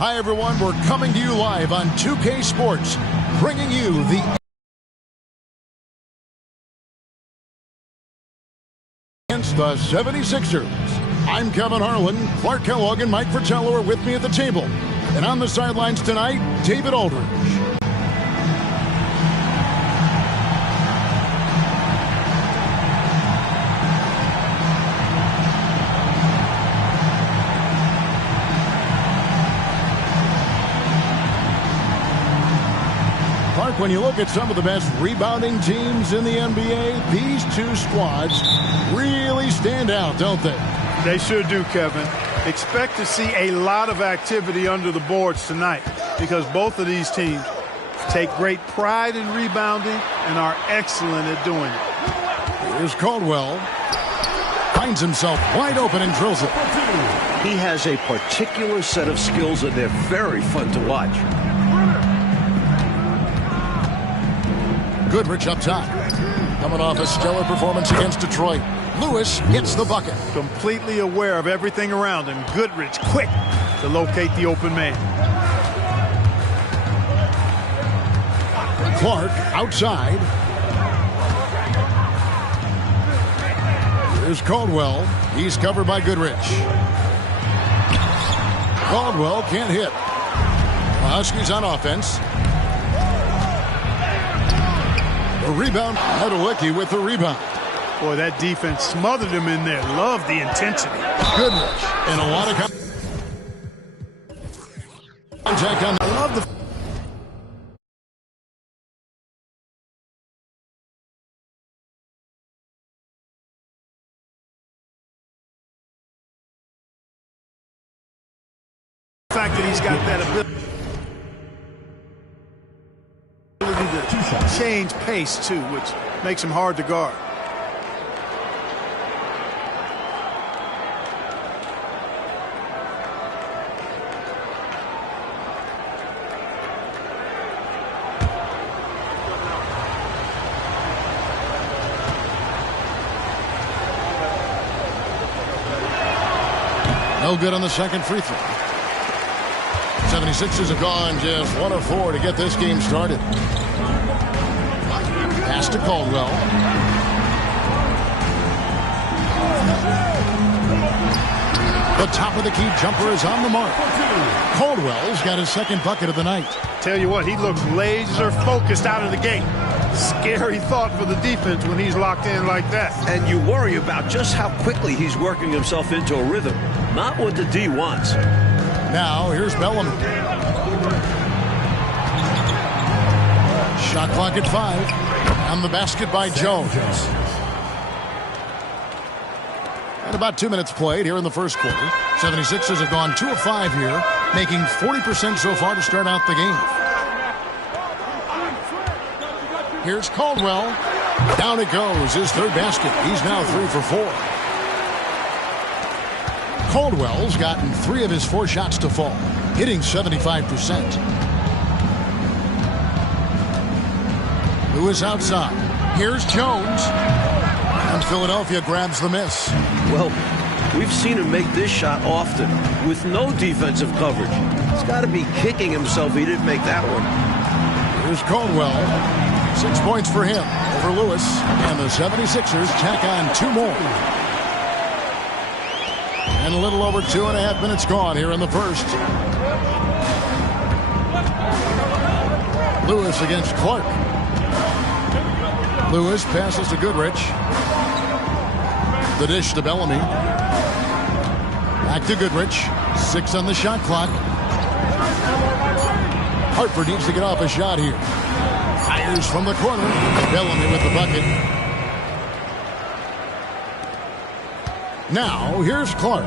Hi, everyone. We're coming to you live on 2K Sports, bringing you against the 76ers. I'm Kevin Harlan. Clark Kellogg and Mike Fratello are with me at the table. And on the sidelines tonight, David Aldridge. When you look at some of the best rebounding teams in the NBA, these two squads really stand out, don't they? They sure do, Kevin. Expect to see a lot of activity under the boards tonight because both of these teams take great pride in rebounding and are excellent at doing it. Here's Caldwell. Finds himself wide open and drills it. He has a particular set of skills and they're very fun to watch. Goodrich up top. Coming off a stellar performance against Detroit. Lewis hits the bucket. Completely aware of everything around him. Goodrich quick to locate the open man. Clark outside. Here's Caldwell. He's covered by Goodrich. Caldwell can't hit. The Huskies on offense. The rebound. Hadawicki with the rebound. Boy, that defense smothered him in there. Love the intensity. Goodrich and a lot of contact on. I love the fact that he's got that ability to change pace too, which makes him hard to guard. No good on the second free throw. 76ers have gone just 1 of 4 to get this game started. Pass to Caldwell. The top of the key jumper is on the mark. Caldwell's got his second bucket of the night. Tell you what, he looks laser focused out of the gate. Scary thought for the defense when he's locked in like that. And you worry about just how quickly he's working himself into a rhythm. Not what the D wants. Now, here's Bellamy. Shot clock at 5. On the basket by Jones. And about 2 minutes played here in the first quarter. 76ers have gone 2 of 5 here, making 40% so far to start out the game. Here's Caldwell. Down it goes, his third basket. He's now 3 for 4. Caldwell's gotten 3 of his 4 shots to fall, hitting 75%. Lewis outside. Here's Jones. And Philadelphia grabs the miss. Well, we've seen him make this shot often with no defensive coverage. He's got to be kicking himself he didn't make that one. Here's Caldwell. 6 points for him over Lewis. And the 76ers tack on 2 more. And a little over 2.5 minutes gone here in the first. Lewis against Clark. Lewis passes to Goodrich. The dish to Bellamy. Back to Goodrich. 6 on the shot clock. Hartford needs to get off a shot here. Fires from the corner. Bellamy with the bucket. Now, here's Clark.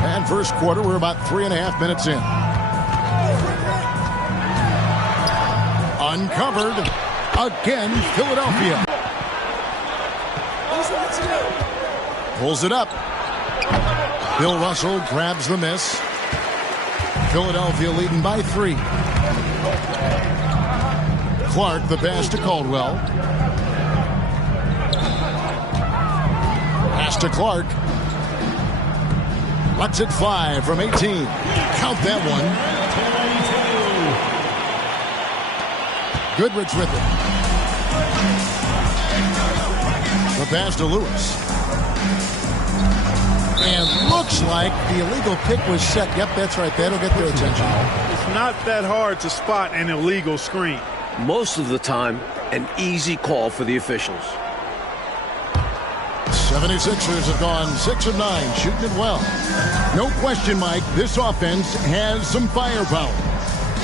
And first quarter, we're about 3.5 minutes in. Uncovered. Again, Philadelphia. Pulls it up. Bill Russell grabs the miss. Philadelphia leading by 3. Clark, the pass to Caldwell. Pass to Clark. Lets it fly from 18. Count that one. Goodrich with it. The pass to Lewis. And looks like the illegal pick was set. Yep, that's right. That'll get their attention. It's not that hard to spot an illegal screen. Most of the time, an easy call for the officials. 76ers have gone 6 of 9, shooting it well. No question, Mike, this offense has some firepower.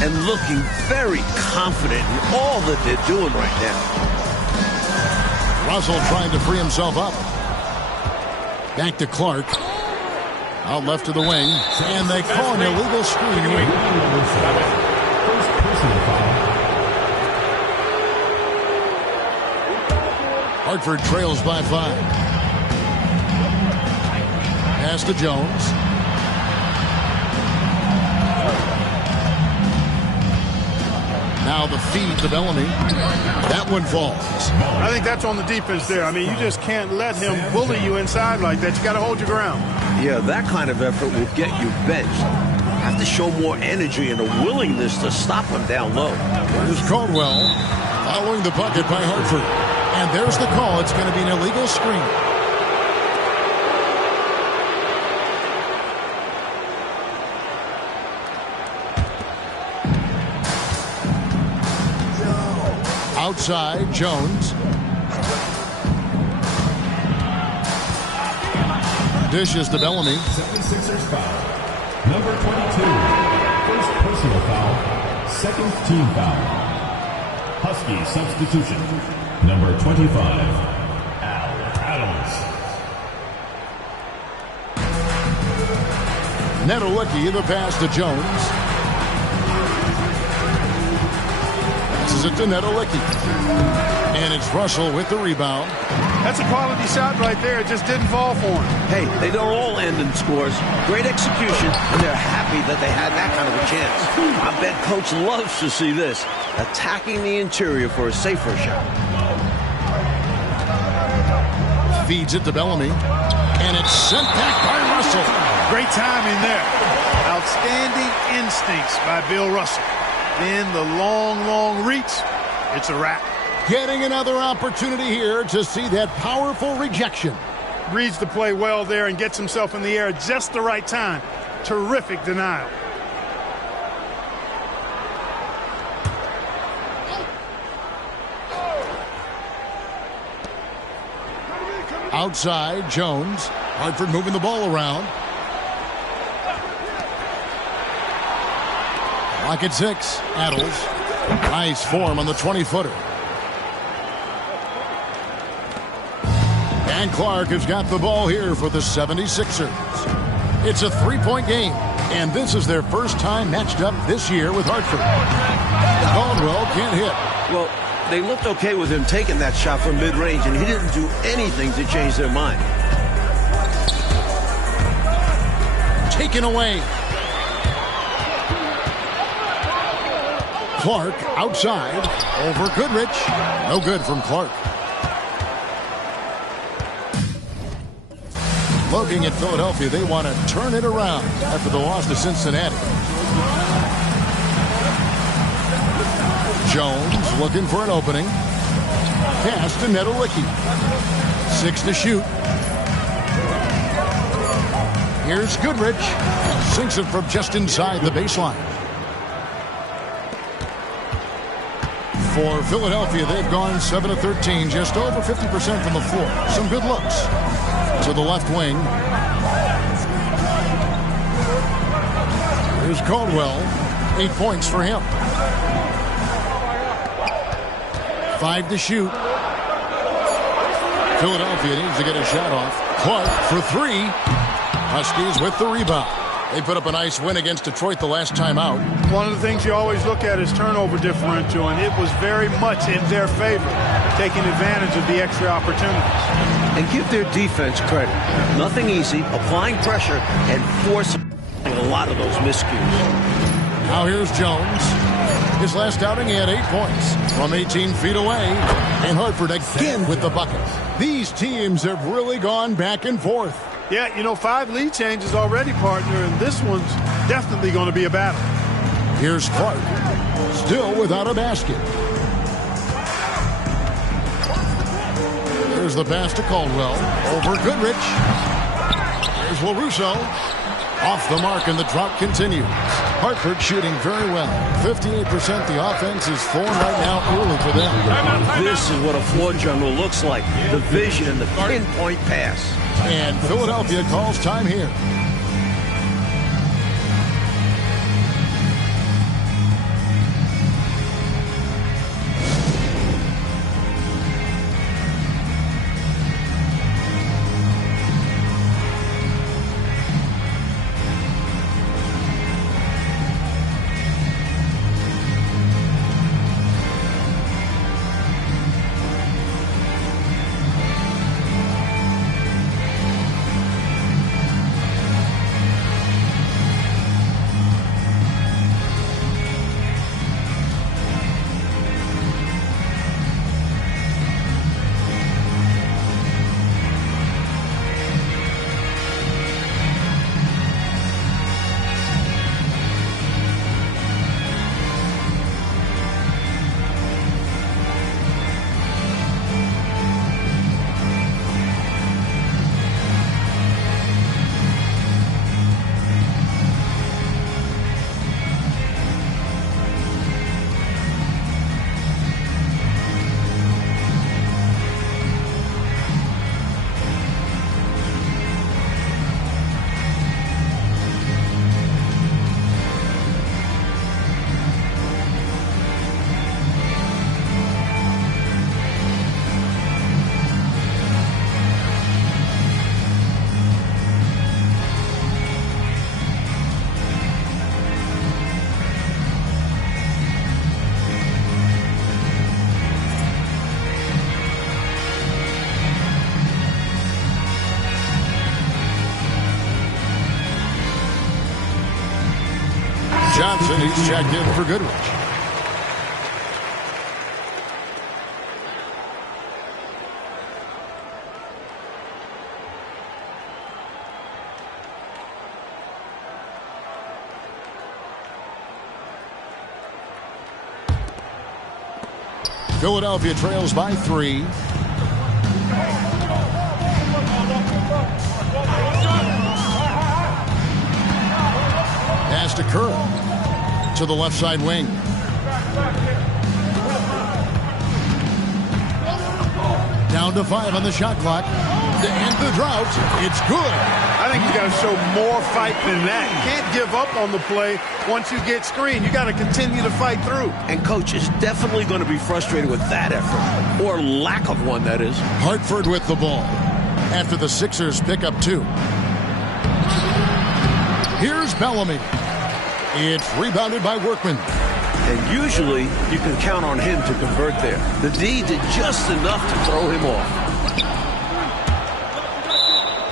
And looking very confident in all that they're doing right now. Russell trying to free himself up. Back to Clark. Out left to the wing. And they call an illegal screen. First personal foul. Hartford trails by 5. Pass to Jones. Now the feed to Bellamy. That one falls. I think that's on the defense there. I mean, you just can't let him bully you inside like that. You got to hold your ground. Yeah, that kind of effort will get you benched. Have to show more energy and a willingness to stop him down low. There's Caldwell following the bucket by Hartford. And there's the call. It's going to be an illegal screen. Outside, Jones. Dishes to Bellamy. 76ers foul. Number 22. First personal foul. Second team foul. Husky substitution. Number 25. Adams. Nedolicki, the pass to Jones. Passes it to Nedolicki. And it's Russell with the rebound. That's a quality shot right there. It just didn't fall for him. Hey, they don't all end in scores. Great execution, and they're happy that they had that kind of a chance. I bet Coach loves to see this. Attacking the interior for a safer shot. Feeds it to Bellamy. And it's sent back by Russell. Great timing there. Outstanding instincts by Bill Russell. Then the long reach. It's a wrap. Getting another opportunity here to see that powerful rejection. Reads the play well there and gets himself in the air at just the right time. Terrific denial. Outside, Jones. Hartford moving the ball around. Clock at 6. Adams. Nice form on the 20-footer. And Clark has got the ball here for the 76ers. It's a 3-point game, and this is their first time matched up this year with Hartford. Caldwell can't hit. Well, they looked okay with him taking that shot from mid-range, and he didn't do anything to change their mind. Taken away. Clark outside over Goodrich. No good from Clark. Looking at Philadelphia, they want to turn it around after the loss to Cincinnati. Jones looking for an opening. Pass to Nedolicki. 6 to shoot. Here's Goodrich. Sinks it from just inside the baseline. For Philadelphia, they've gone 7 of 13, just over 50% from the floor. Some good looks. To the left wing. Here's Caldwell. 8 points for him. 5 to shoot. Philadelphia needs to get a shot off. Clark for 3. Huskies with the rebound. They put up a nice win against Detroit the last time out. One of the things you always look at is turnover differential, and it was very much in their favor, taking advantage of the extra opportunities. And give their defense credit. Nothing easy, applying pressure and forcing a lot of those miscues. Now here's Jones. His last outing, he had 8 points from 18 feet away. And Hartford again with the bucket. These teams have really gone back and forth. Yeah, you know, 5 lead changes already, partner, and this one's definitely going to be a battle. Here's Clark, still without a basket. There's the pass to Caldwell, over Goodrich. Here's LaRusso, off the mark, and the drop continues. Hartford shooting very well. 58%. The offense is formed right now early for them. This is what a floor general looks like. The vision and the pinpoint pass. And Philadelphia calls time here. Johnson, he's checked in for Goodrich. Philadelphia trails by 3. Pass to Curran. To the left side wing. Down to 5 on the shot clock. To end the drought, it's good. I think you got to show more fight than that. You can't give up on the play once you get screened. You got to continue to fight through. And coach is definitely going to be frustrated with that effort, or lack of one, that is. Hartford with the ball after the Sixers pick up 2. Here's Bellamy. It's rebounded by Workman. And usually you can count on him to convert there. The D did just enough to throw him off.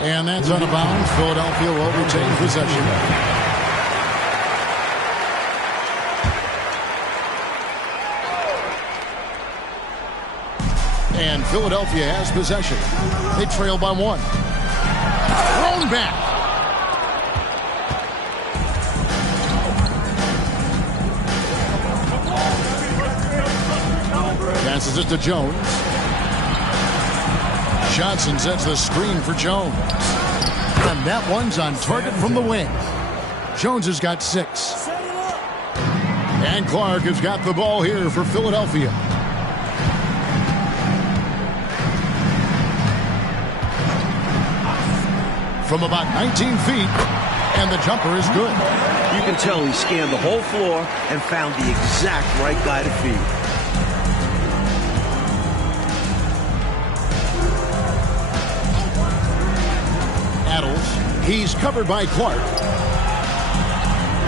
And that's out of bounds. Philadelphia will retain possession. And Philadelphia has possession. They trail by 1. Thrown back. Passes it to Jones. Johnson sets the screen for Jones. And that one's on target from the wing. Jones has got 6. And Clark has got the ball here for Philadelphia. From about 19 feet, and the jumper is good. You can tell he scanned the whole floor and found the exact right guy to feed. He's covered by Clark.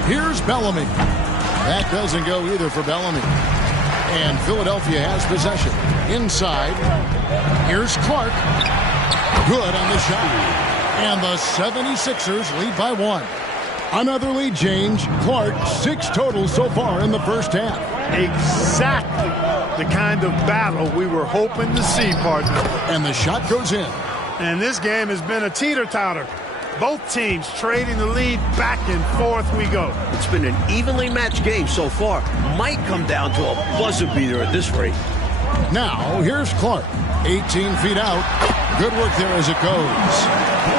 Here's Bellamy. That doesn't go either for Bellamy. And Philadelphia has possession. Inside. Here's Clark. Good on the shot. And the 76ers lead by 1. Another lead change. Clark, 6 total so far in the first half. Exactly the kind of battle we were hoping to see, partner. And the shot goes in. And this game has been a teeter-totter. Both teams trading the lead, back and forth we go. It's been an evenly matched game so far. Might come down to a buzzer beater at this rate. Now, here's Clark. 18 feet out. Good work there as it goes.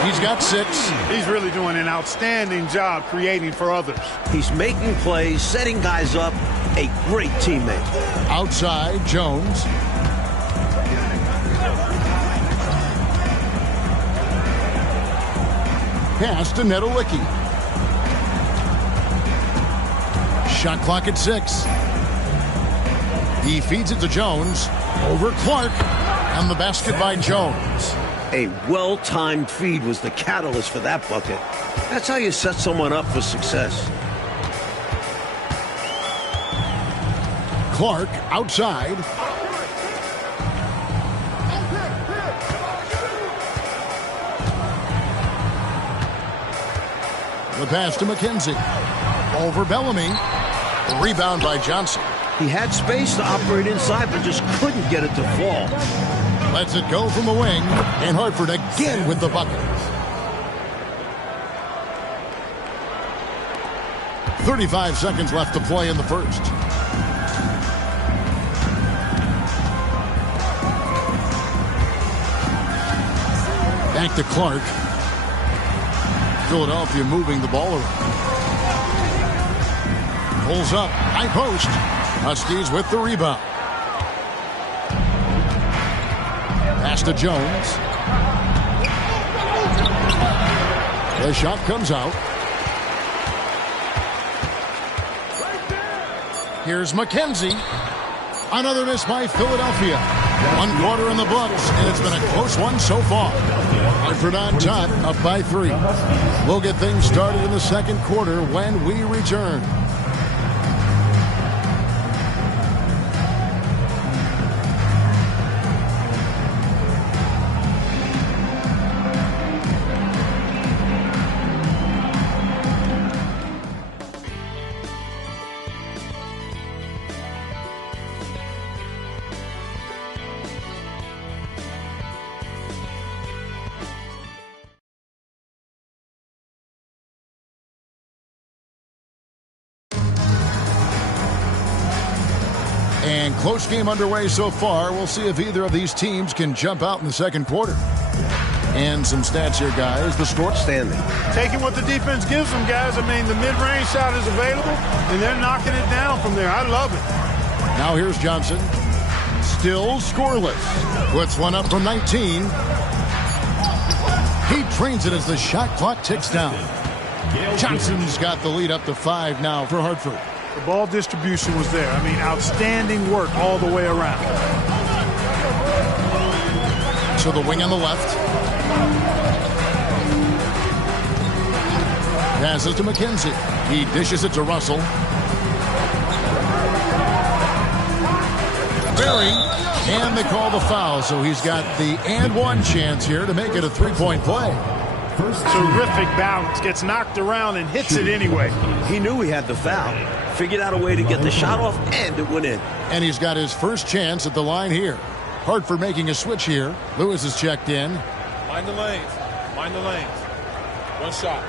He's got 6. He's really doing an outstanding job creating for others. He's making plays, setting guys up. A great teammate. Outside, Jones. Pass to Nedolicki. Shot clock at 6. He feeds it to Jones. Over Clark. And the basket by Jones. A well-timed feed was the catalyst for that bucket. That's how you set someone up for success. Clark outside. The pass to McKenzie. Over Bellamy. Rebound by Johnson. He had space to operate inside, but just couldn't get it to fall. Lets it go from the wing. And Hartford again with the bucket. 35 seconds left to play in the first. Back to Clark. Philadelphia moving the ball around. Pulls up. High post. Huskies with the rebound. Pass to Jones. The shot comes out. Here's McKenzie. Another miss by Philadelphia. 1 quarter in the books, and it's been a close one so far. Hartford on top, up by 3. We'll get things started in the second quarter when we return. And close game underway so far. We'll see if either of these teams can jump out in the second quarter. And some stats here, guys. The score standing. Taking what the defense gives them, guys. I mean, the mid-range shot is available, and they're knocking it down from there. I love it. Now here's Johnson. Still scoreless. Puts one up from 19. He trains it as the shot clock ticks down. Johnson's got the lead up to 5 now for Hartford. The ball distribution was there. I mean, outstanding work all the way around. To the wing on the left. Passes to McKenzie. He dishes it to Russell. Berry. And they call the foul, so he's got the and one chance here to make it a 3-point play. Terrific balance. Gets knocked around and hits it anyway. He knew he had the foul. Figured out a way to get the shot off, and it went in. And he's got his first chance at the line here. Hartford making a switch here. Lewis is checked in. Mind the lanes. Mind the lanes. One shot.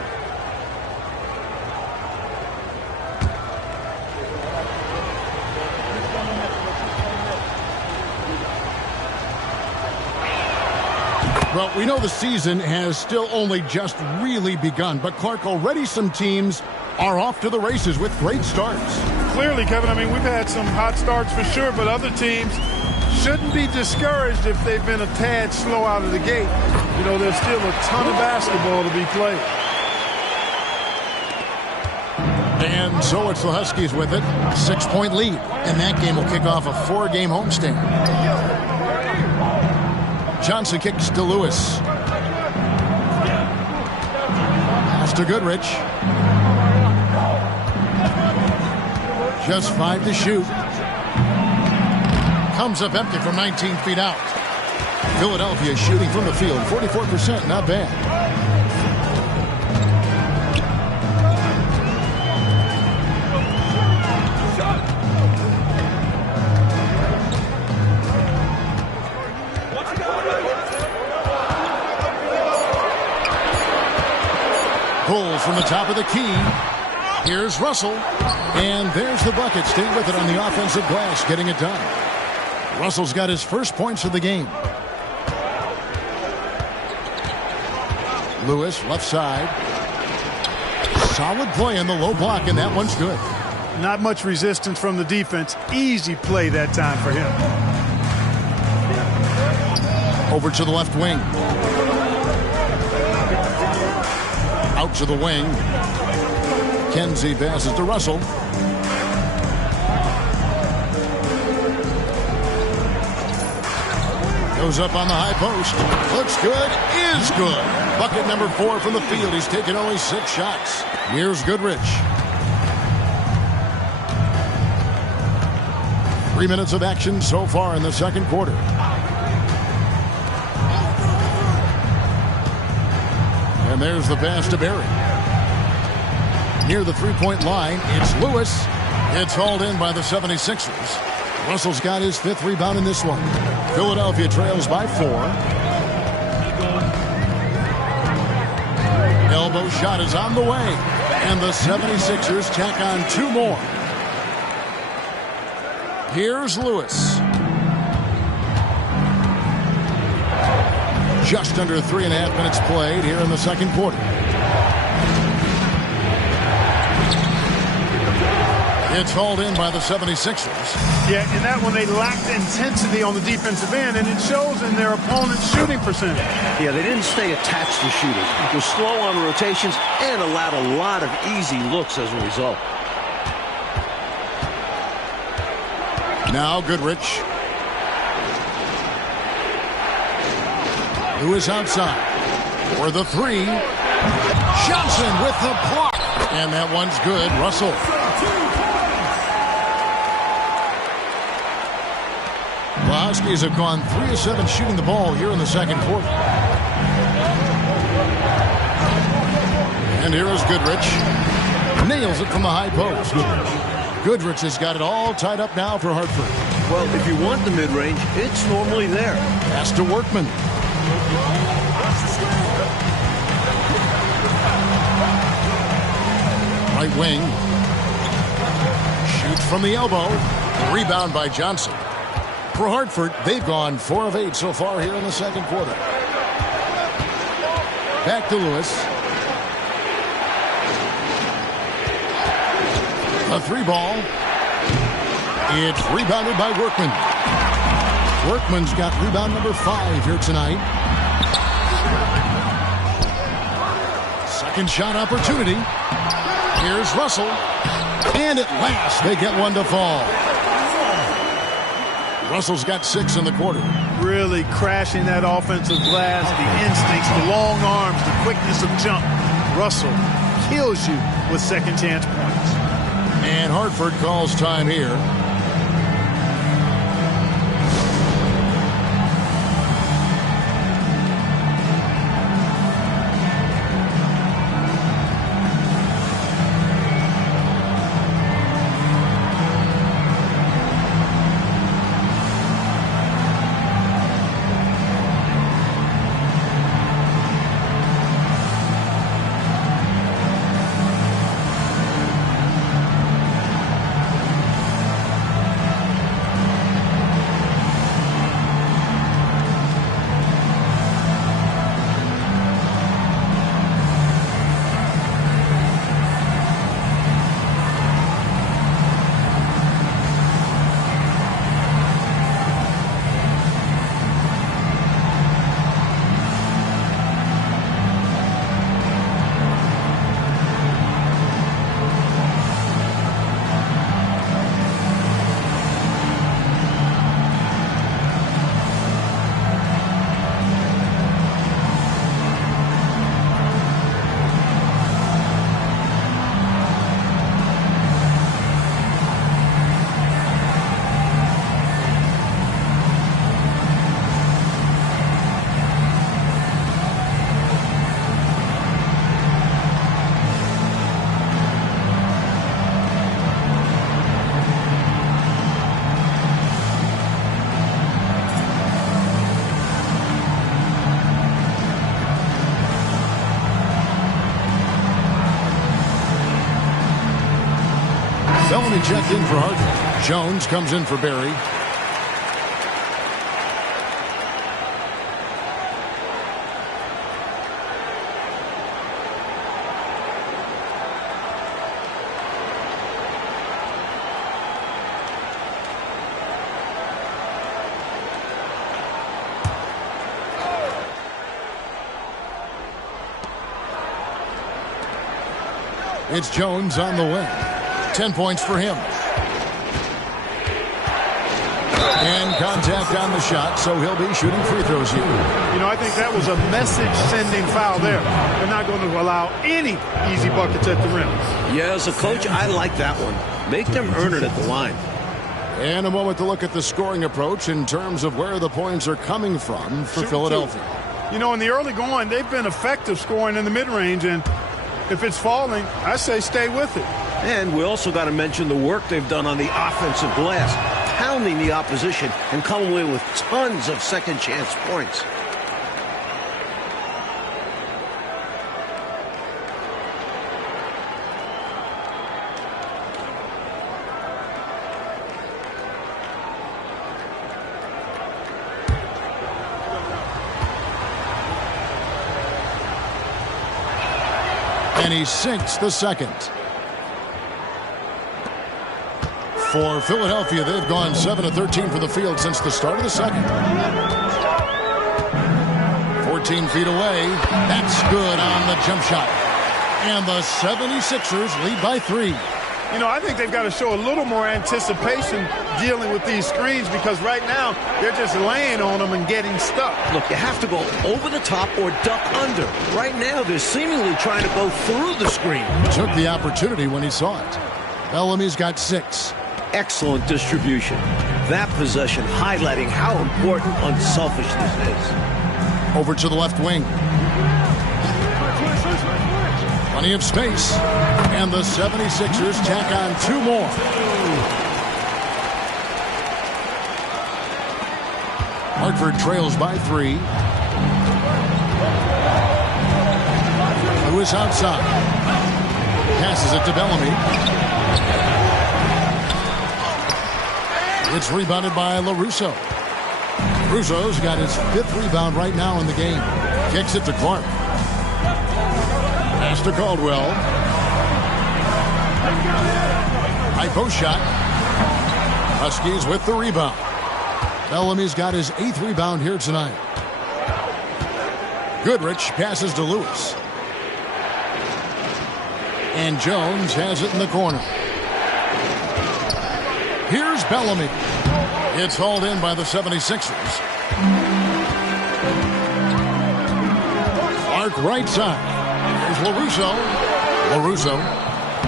Well, we know the season has still only just really begun, but Clark, already some teams are off to the races with great starts. Clearly, Kevin, I mean, we've had some hot starts for sure, but other teams shouldn't be discouraged if they've been a tad slow out of the gate. You know, there's still a ton of basketball to be played. And so it's the Huskies with it. 6-point lead. And that game will kick off a 4-game homestand. Johnson kicks to Lewis. Pass to Goodrich. Just 5 to shoot. Comes up empty from 19 feet out. Philadelphia shooting from the field. 44%, not bad. Pulls from the top of the key. Here's Russell. And there's the bucket. Staying with it on the offensive glass, getting it done. Russell's got his first points of the game. Lewis, left side. Solid play in the low block, and that one's good. Not much resistance from the defense. Easy play that time for him. Over to the left wing. Out to the wing. Kenzie passes to Russell. Goes up on the high post. Looks good. Is good. Bucket number 4 from the field. He's taken only 6 shots. Here's Goodrich. 3 minutes of action so far in the second quarter. And there's the pass to Barry. Near the three-point line, it's Lewis. It's hauled in by the 76ers. Russell's got his 5th rebound in this one. Philadelphia trails by 4. Elbow shot is on the way. And the 76ers tack on 2 more. Here's Lewis. Just under 3.5 minutes played here in the second quarter. It's hauled in by the 76ers. Yeah, in that one they lacked intensity on the defensive end, and it shows in their opponent's shooting percentage. Yeah, they didn't stay attached to shooting. Were slow on rotations and allowed a lot of easy looks as a result. Now Goodrich. Lewis outside for the 3. Johnson with the block. And that one's good. Russell. The Huskies have gone 3 of 7 shooting the ball here in the second quarter. And here is Goodrich. Nails it from the high post. Goodrich has got it all tied up now for Hartford. Well, if you want the mid-range, it's normally there. Pass to Workman. Right wing. Shoots from the elbow. Rebound by Johnson. For Hartford, they've gone 4 of 8 so far here in the second quarter. Back to Lewis. A 3-ball. It's rebounded by Workman. Workman's got rebound number 5 here tonight. Second shot opportunity. Here's Russell. And at last, they get one to fall. Russell's got 6 in the quarter. Really crashing that offensive glass. The instincts, the long arms, the quickness of jump. Russell kills you with second chance points. And Hartford calls time here. Bellamy checked in for Hartford. Jones comes in for Barry. It's Jones on the wing. 10 points for him. And contact on the shot, so he'll be shooting free throws here. You know, I think that was a message-sending foul there. They're not going to allow any easy buckets at the rim. Yeah, as a coach, I like that one. Make them earn it at the line. And a moment to look at the scoring approach in terms of where the points are coming from for Philadelphia. You know, in the early going, they've been effective scoring in the mid-range, and if it's falling, I say stay with it. And we also got to mention the work they've done on the offensive glass, pounding the opposition and coming away with tons of second chance points. And he sinks the second. For Philadelphia, they've gone 7 of 13 from the field since the start of the second. 14 feet away. That's good on the jump shot. And the 76ers lead by 3. You know, I think they've got to show a little more anticipation dealing with these screens, because right now they're just laying on them and getting stuck. Look, you have to go over the top or duck under. Right now, they're seemingly trying to go through the screen. Took the opportunity when he saw it. Bellamy's got 6. Excellent distribution. That possession highlighting how important unselfishness is. Over to the left wing. Plenty of space. And the 76ers tack on 2 more. Hartford trails by 3. Lewis outside. Passes it to Bellamy. It's rebounded by LaRusso. Russo's got his 5th rebound right now in the game. Kicks it to Clark. Pass to Caldwell. High post shot. Huskies with the rebound. Bellamy's got his 8th rebound here tonight. Goodrich passes to Lewis. And Jones has it in the corner. Here's Bellamy. It's hauled in by the 76ers. Clark right side. Here's LaRusso. LaRusso.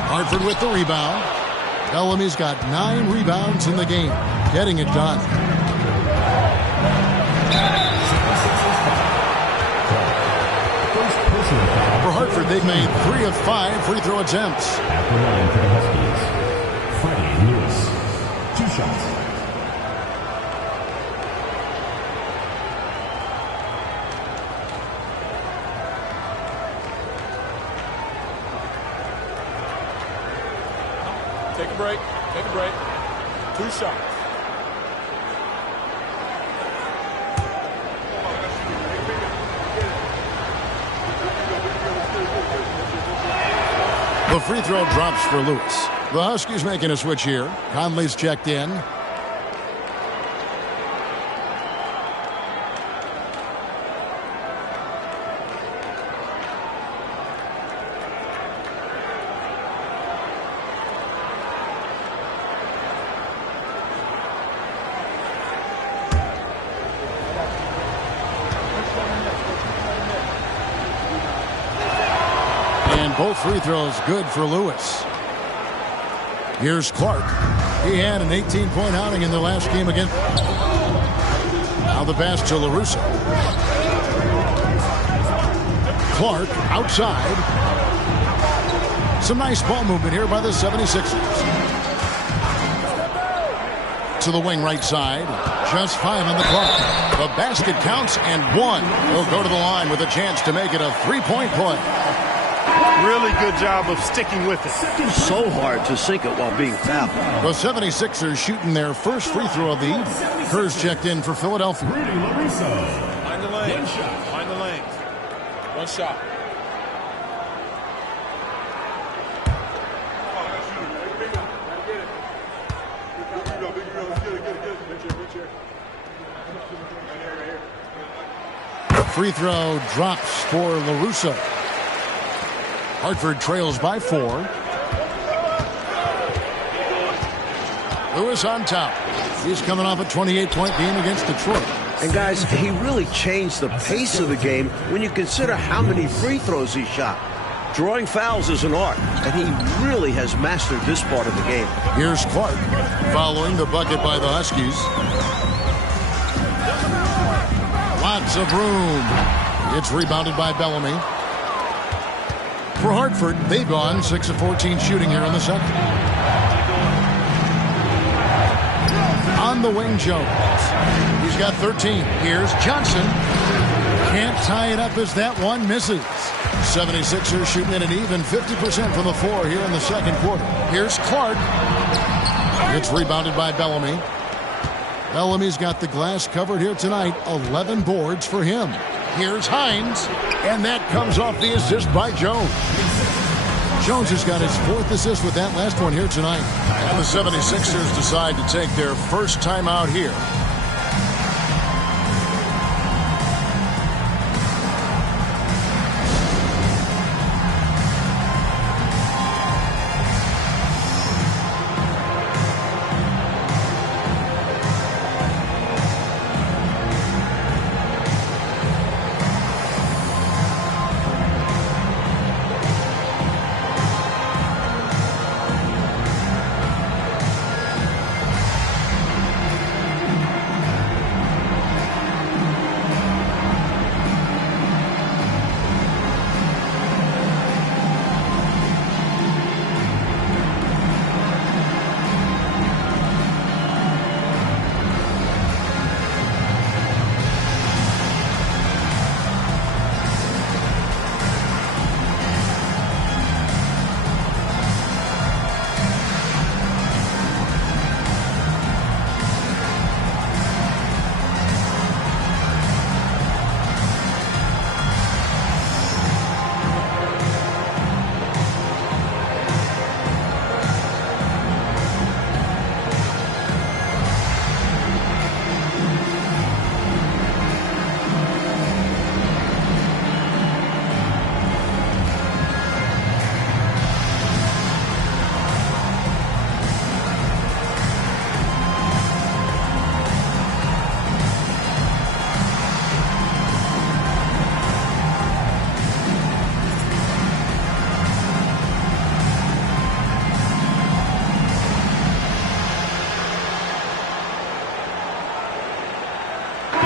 Hartford with the rebound. Bellamy's got 9 rebounds in the game. Getting it done. For Hartford, they've made 3 of 5 free throw attempts. At the line for the Huskies, Freddie Lewis. 2 shots. Take a break. Take a break. 2 shots. The free throw drops for Lewis. The Huskies making a switch here. Conley's checked in. Both free throws good for Lewis. Here's Clark. He had an 18-point outing in the last game again. Now the pass to LaRusso. Clark outside. Some nice ball movement here by the 76ers. To the wing right side. Just 5 on the clock. The basket counts and 1. He'll go to the line with a chance to make it a 3-point play. Really good job of sticking with it. So hard to sink it while being fouled. The 76ers shooting their first free throw of the evening. Kerr's checked in for Philadelphia. Find the lanes. Find the lanes. One shot. Free throw drops for LaRusso. Hartford trails by 4. Lewis on top. He's coming off a 28-point game against Detroit. And guys, he really changed the pace of the game when you consider how many free throws he shot. Drawing fouls is an art, and he really has mastered this part of the game. Here's Clark following the bucket by the Huskies. Lots of room. It's rebounded by Bellamy. For Hartford, they've gone 6 of 14 shooting here in the second. On the wing, Jones. He's got 13. Here's Johnson. Can't tie it up as that one misses. 76ers shooting at an even 50% from the floor here in the second quarter. Here's Clark. It's rebounded by Bellamy. Bellamy's got the glass covered here tonight. 11 boards for him. Here's Hines. And that comes off the assist by Jones. Jones has got his 4th assist with that last one here tonight. And the 76ers decide to take their first time out here.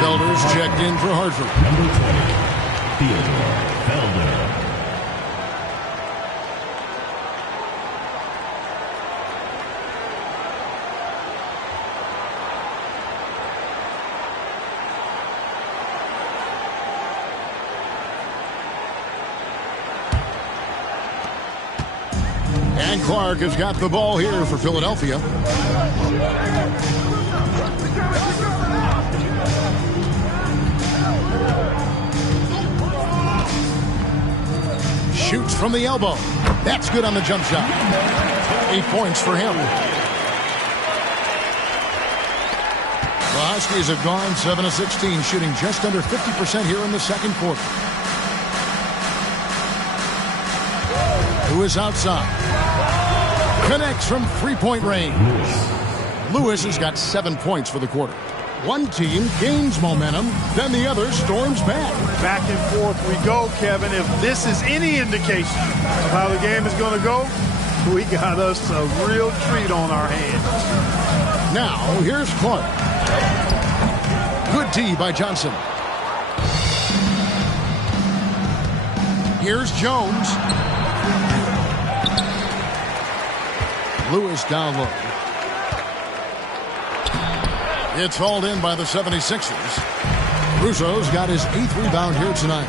Felder's checked in for Hartford. Number 20, Theodore Felder. And Clark has got the ball here for Philadelphia. Shoots from the elbow. That's good on the jump shot. 8 points for him. The Huskies have gone 7 of 16, shooting just under 50% here in the second quarter. Who is outside? Connects from three-point range. Lewis has got 7 points for the quarter. One team gains momentum, then the other storms back. Back and forth we go, Kevin. If this is any indication of how the game is going to go, we got us a real treat on our hands. Now, here's Clark. Good D by Johnson. Here's Jones. Lewis down low. It's hauled in by the 76ers. Russo's got his 8th rebound here tonight.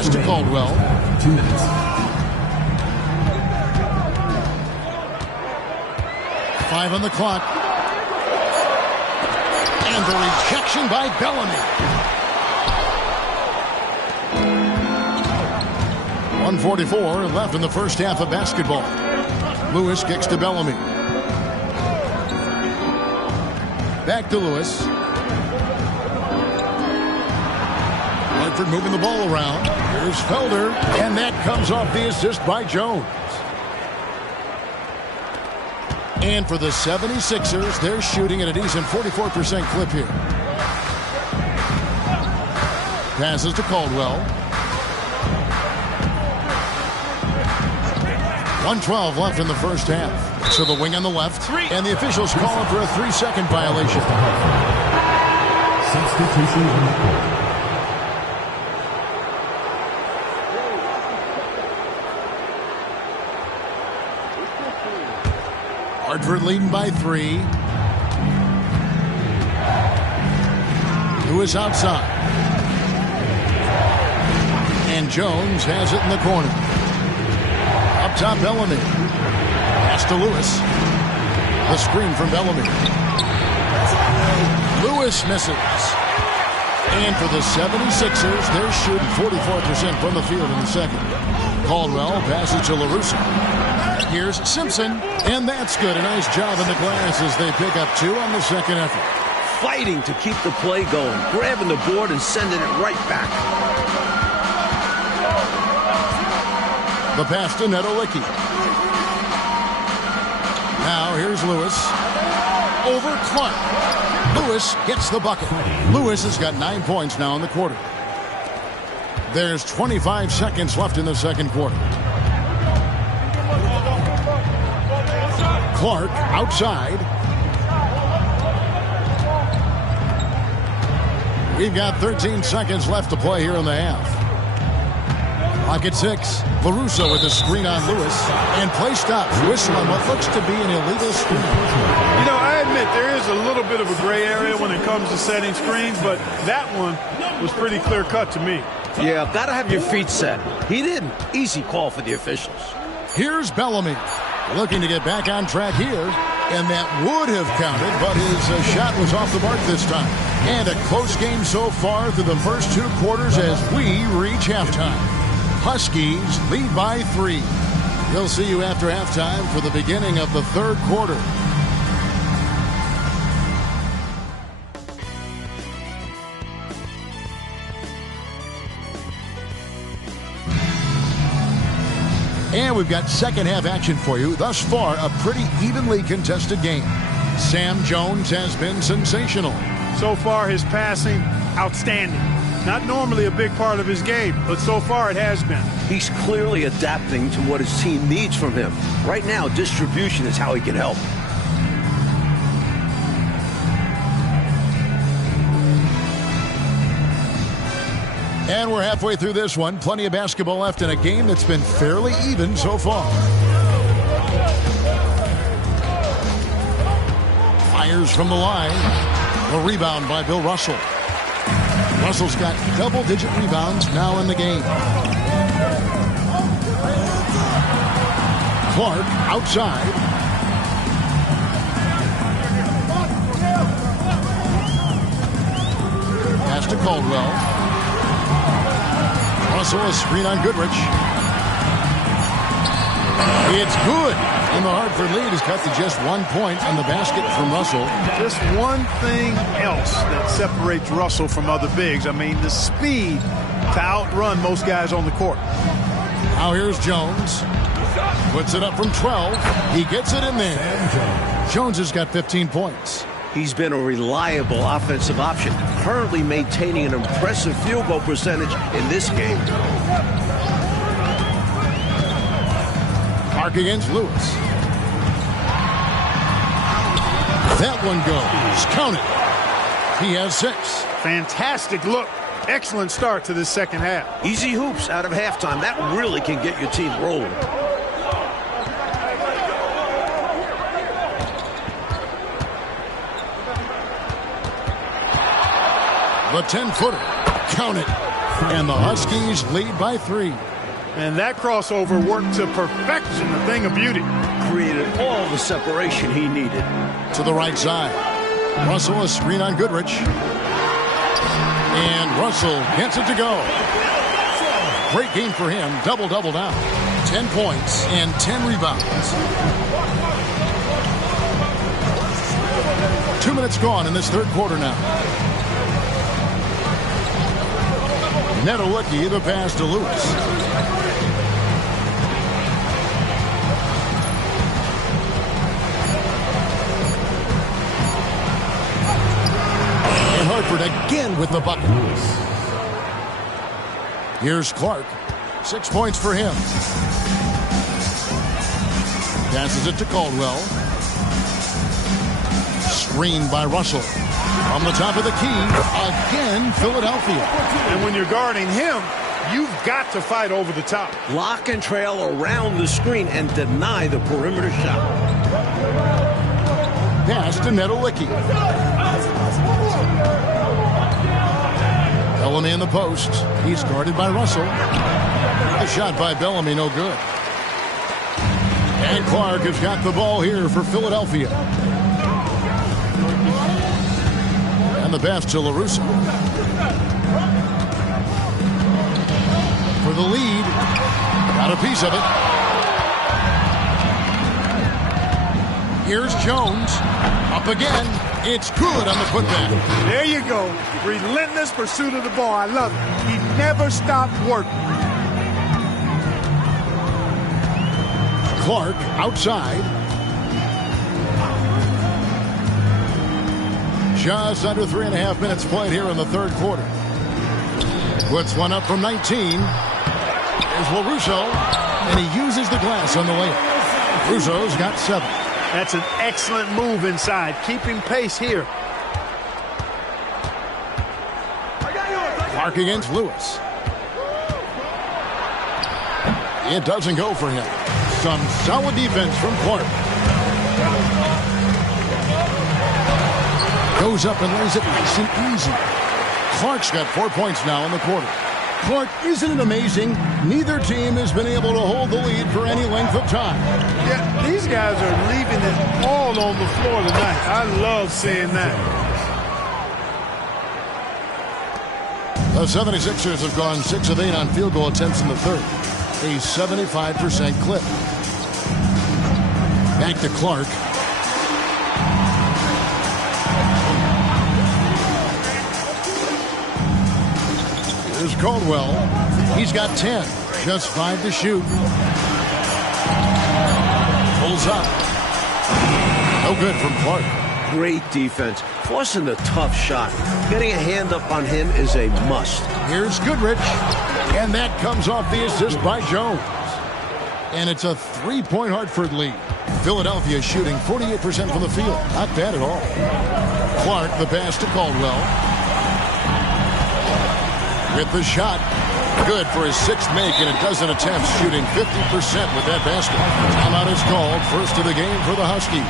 Pass to Caldwell. 2 minutes. Five on the clock. And the rejection by Bellamy. 1:44 left in the first half of basketball. Lewis kicks to Bellamy. Back to Lewis. Hartford moving the ball around. Here's Felder, and that comes off the assist by Jones. And for the 76ers, they're shooting at a decent 44% clip here. Passes to Caldwell. 1:12 left in the first half. So the wing on the left, and the officials calling for a 3-second violation. Substitution on the court. Hartford leading by 3. Lewis outside. And Jones has it in the corner. Up top, Bellamy. Pass to Lewis. The screen from Bellamy. Lewis misses. And for the 76ers, they're shooting 44% from the field in the second. Caldwell passes to LaRusso. Here's Simpson, and that's good. A nice job in the glass as they pick up 2 on the second effort. Fighting to keep the play going, grabbing the board and sending it right back. The pass to Nedolicki. Now here's Lewis. Over Clark. Lewis gets the bucket. Lewis has got 9 points now in the quarter. There's 25 seconds left in the second quarter. Clark outside. We've got 13 seconds left to play here in the half. Clock at 6. LaRusso with the screen on Lewis. And play stops. Whistle on what looks to be an illegal screen. You know, I admit there is a little bit of a gray area when it comes to setting screens, but that one was pretty clear cut to me. Yeah, gotta have your feet set. He didn't. Easy call for the officials. Here's Bellamy. Looking to get back on track here. And that would have counted, but his shot was off the mark this time. And a close game so far through the first 2 quarters as we reach halftime. Huskies lead by 3. We'll see you after halftime for the beginning of the third quarter. And we've got second half action for you. Thus far, a pretty evenly contested game. Sam Jones has been sensational. So far, his passing, outstanding. Not normally a big part of his game, but so far it has been. He's clearly adapting to what his team needs from him. Right now, distribution is how he can help. And we're halfway through this one. Plenty of basketball left in a game that's been fairly even so far. Fires from the line. A rebound by Bill Russell. Russell's got double-digit rebounds now in the game. Clark outside. Pass to Caldwell. Russell, a screen on Goodrich. It's good. And the Hartford lead is cut to just 1 point on the basket from Russell. Just one thing else that separates Russell from other bigs. I mean, the speed to outrun most guys on the court. Now here's Jones. Puts it up from 12. He gets it in there. Jones has got 15 points. He's been a reliable offensive option, currently maintaining an impressive field goal percentage in this game. Clark against Lewis. That one goes. Count it. He has 6. Fantastic look. Excellent start to this second half. Easy hoops out of halftime. That really can get your team rolling. The 10-footer. Count it. And the Huskies lead by 3. And that crossover worked to perfection, a thing of beauty. Created all the separation he needed. To the right side. Russell, a screen on Goodrich. And Russell gets it to go. Great game for him. Double-double now. 10 points and 10 rebounds. 2 minutes gone in this third quarter now. Netolicky, the pass to Lewis. And Hartford again with the bucket. Here's Clark. 6 points for him. Passes it to Caldwell. Screened by Russell. On the top of the key, again, Philadelphia. And when you're guarding him, you've got to fight over the top. Lock and trail around the screen and deny the perimeter shot. Pass to Netolicky. Bellamy in the post. He's guarded by Russell. A shot by Bellamy, no good. And Clark has got the ball here for Philadelphia. And the pass to LaRusso. For the lead. Got a piece of it. Here's Jones. Up again. It's good on the putback. There you go. Relentless pursuit of the ball. I love it. He never stopped working. Clark outside. Just under 3.5 minutes played here in the third quarter. Puts one up from 19. There's LaRusso, and he uses the glass on the layup. Russo's got 7. That's an excellent move inside, keeping pace here. Clark against Lewis. It doesn't go for him. Some solid defense from Clark. Goes up and lays it nice and easy. Clark's got 4 points now in the quarter. Clark, isn't it amazing? Neither team has been able to hold the lead for any length of time. Yeah, these guys are leaving it all on the floor tonight. I love seeing that. The 76ers have gone 6 of 8 on field goal attempts in the third. A 75% clip. Back to Clark. Here's Caldwell. He's got 10. Just 5 to shoot. Pulls up. No good from Clark. Great defense. Forcing a tough shot. Getting a hand up on him is a must. Here's Goodrich. And that comes off the assist by Jones. And it's a 3-point Hartford lead. Philadelphia shooting 48% from the field. Not bad at all. Clark, the pass to Caldwell. With the shot. Good for his 6th make in a dozen attempts, shooting 50% with that basket. Timeout is called. First of the game for the Huskies.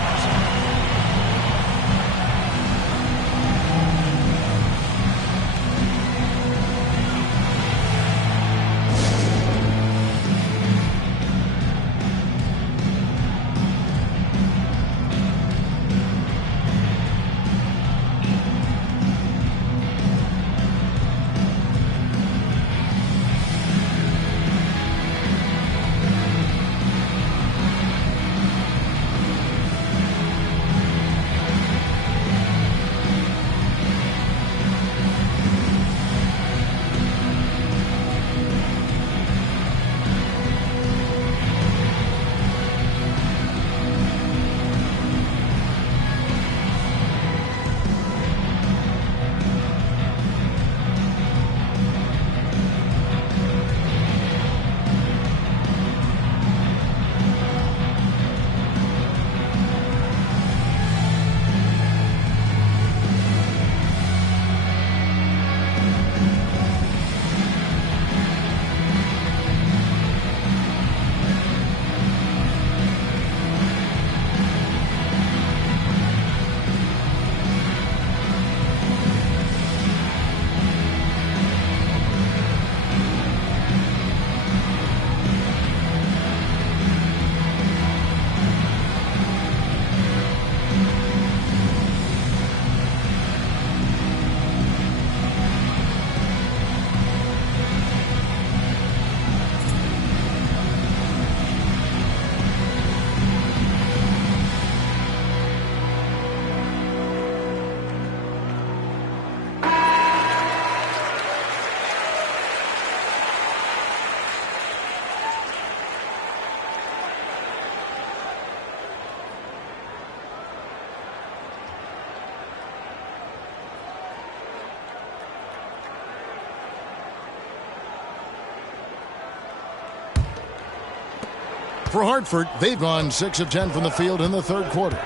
For Hartford, they've gone 6 of 10 from the field in the third quarter.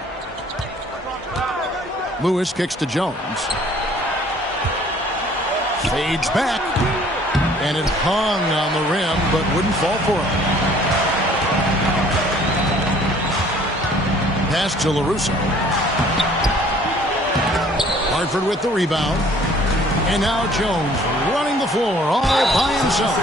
Lewis kicks to Jones. Fades back. And it hung on the rim, but wouldn't fall for him. Pass to LaRusso. Hartford with the rebound. And now Jones running the floor all by himself.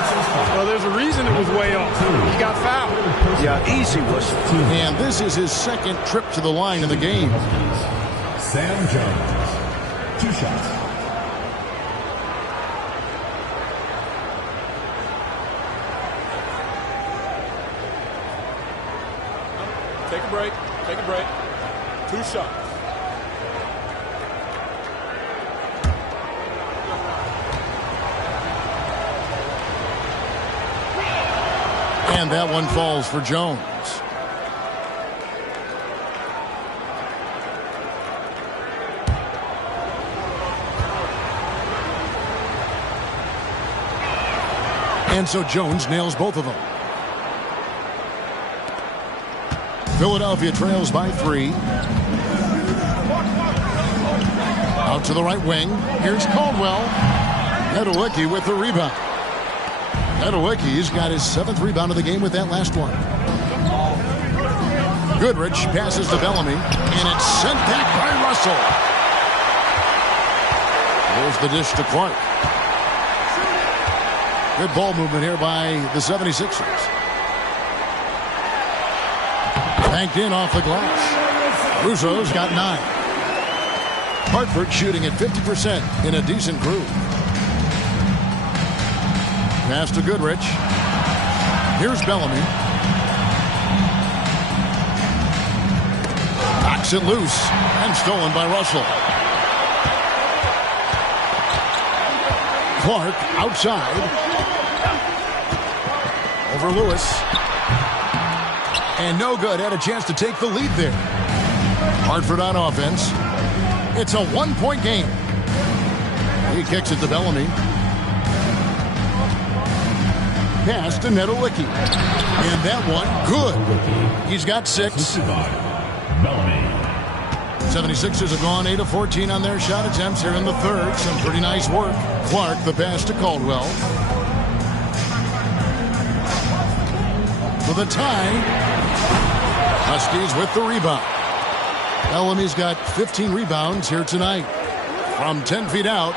Well, there's a reason it was way off. He got fouled. Yeah, easy whistle. And this is his second trip to the line in the game. Sam Jones. 2 shots. Take a break. Take a break. 2 shots. And that one falls for Jones. And so Jones nails both of them. Philadelphia trails by 3. Out to the right wing. Here's Caldwell. Nedelicki with the rebound. Nedelicki's got his 7th rebound of the game with that last one. Goodrich passes to Bellamy, and it's sent back by Russell. There's the dish to Clark. Good ball movement here by the 76ers. Banked in off the glass. Russo's got 9. Hartford shooting at 50% in a decent groove. Pass to Goodrich. Here's Bellamy. Knocks it loose and stolen by Russell. Clark outside. Over Lewis. And no good. Had a chance to take the lead there. Hartford on offense. It's a 1-point game. He kicks it to Bellamy. Pass to Nedelicki. And that one, good. He's got 6. 76ers have gone 8 of 14 on their shot attempts here in the third. Some pretty nice work. Clark, the pass to Caldwell. For the tie. Huskies with the rebound. Bellamy's got 15 rebounds here tonight. From 10 feet out,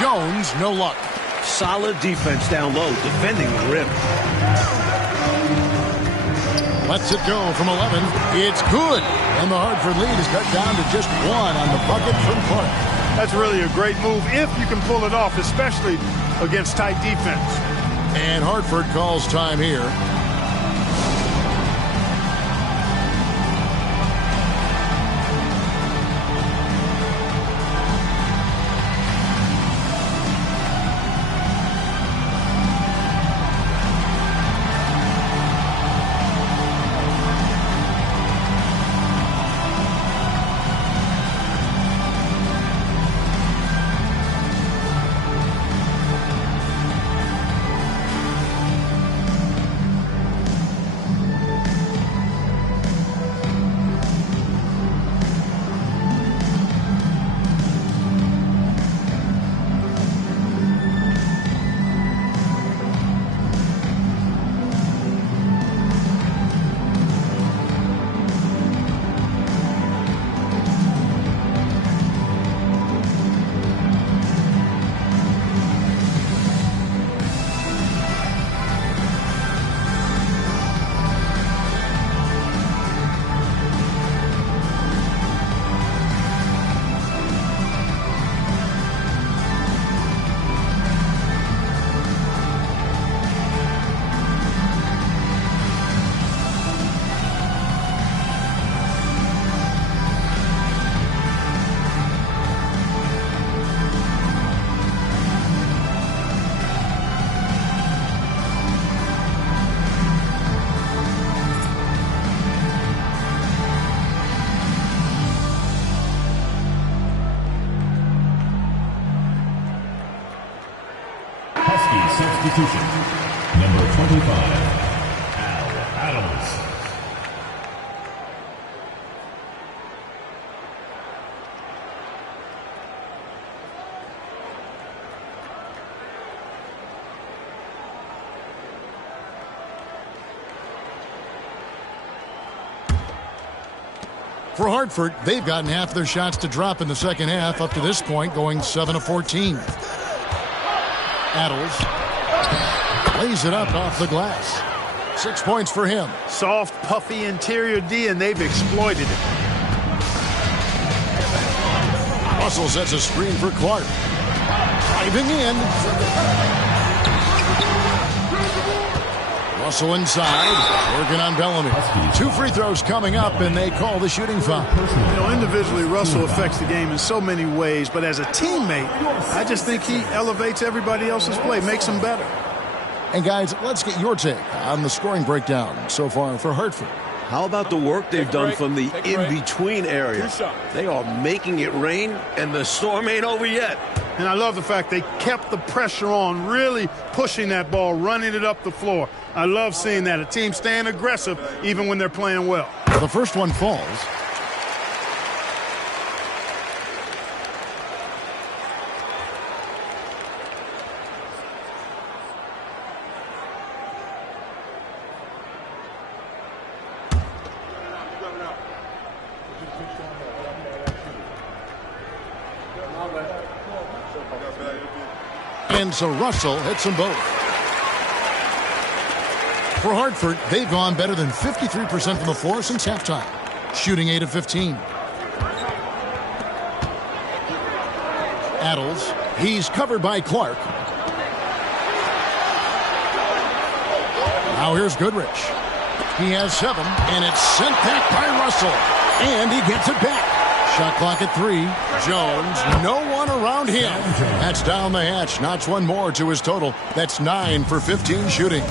Jones, no luck. Solid defense down low, defending the rim. Lets it go from 11. It's good. And the Hartford lead is cut down to just 1 on the bucket from Clark. That's really a great move if you can pull it off, especially against tight defense. And Hartford calls time here. Substitution. Number 25, Al Adams. For Hartford, they've gotten half their shots to drop in the second half up to this point, going 7 of 14. Adams lays it up off the glass. 6 points for him. Soft, puffy interior D, and they've exploited it. Russell sets a screen for Clark. Driving in. Russell inside, working on Bellamy. 2 free throws coming up, and they call the shooting foul. You know, individually, Russell affects the game in so many ways, but as a teammate, I just think he elevates everybody else's play, makes them better. And guys, let's get your take on the scoring breakdown so far for Hartford. How about the work they've done from the in-between area? They are making it rain, and the storm ain't over yet. And I love the fact they kept the pressure on, really pushing that ball, running it up the floor. I love seeing that. A team staying aggressive even when they're playing well. The first one falls. And so Russell hits them both. For Hartford, they've gone better than 53% from the floor since halftime, shooting 8 of 15. Adams, he's covered by Clark. Now here's Goodrich. He has 7, and it's sent back by Russell. And he gets it back. Shot clock at 3. Jones, no one around him. That's down the hatch. Knocks one more to his total. That's 9 for 15 shooting.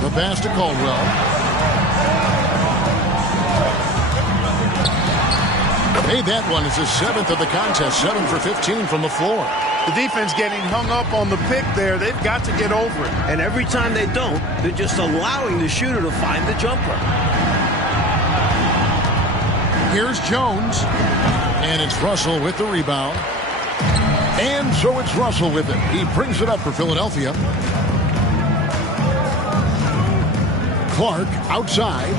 The pass to Caldwell. Hey, that one is the 7th of the contest. 7 for 15 from the floor. The defense getting hung up on the pick there. They've got to get over it. And every time they don't, they're just allowing the shooter to find the jumper. Here's Jones. And it's Russell with the rebound. And so it's Russell with it. He brings it up for Philadelphia. Clark outside.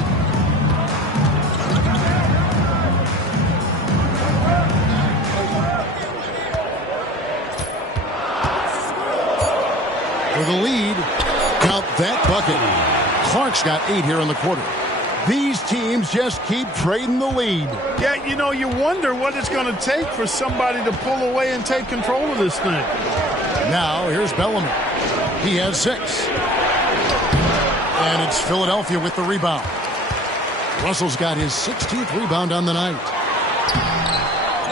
For the lead. Count that bucket. Clark's got 8 here in the quarter. These teams just keep trading the lead. Yeah, you know, you wonder what it's going to take for somebody to pull away and take control of this thing. Now, here's Bellamy. He has 6. And it's Philadelphia with the rebound. Russell's got his 16th rebound on the night.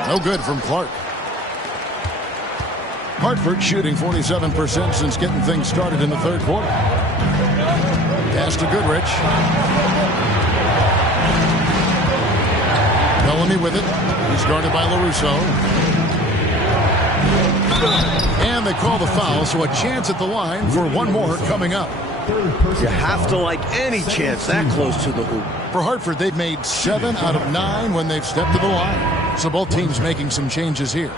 No good from Clark. Hartford shooting 47% since getting things started in the third quarter. Pass to Goodrich. Bellamy with it. He's guarded by LaRusso. And they call the foul, so a chance at the line for one more coming up. You have to like any chance that close to the hoop. For Hartford, they've made 7 out of 9 when they've stepped to the line. So both teams making some changes here.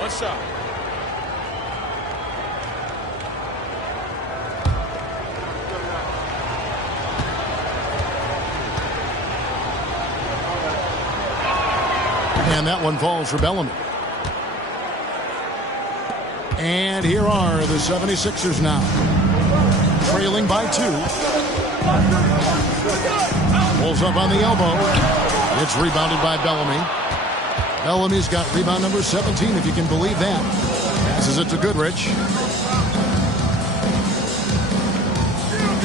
One shot. And that one falls for Bellamy. And here are the 76ers now. Trailing by 2. Pulls up on the elbow. It's rebounded by Bellamy. Bellamy's got rebound number 17, if you can believe that. Passes it to Goodrich.